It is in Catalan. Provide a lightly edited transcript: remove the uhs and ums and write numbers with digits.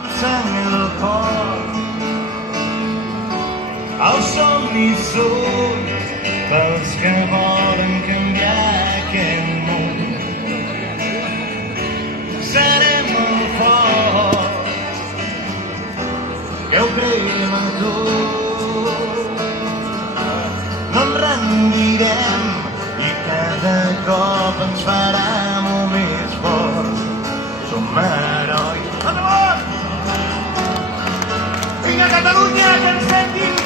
sang el cor. Els somnis són pels que volen canviar aquest món. Serem molt forts, que ho creiem en tot. No ens rendirem i cada cop ens farà molt més forts. Som herois. Endavant! Vinga, Catalunya, que ens sentim!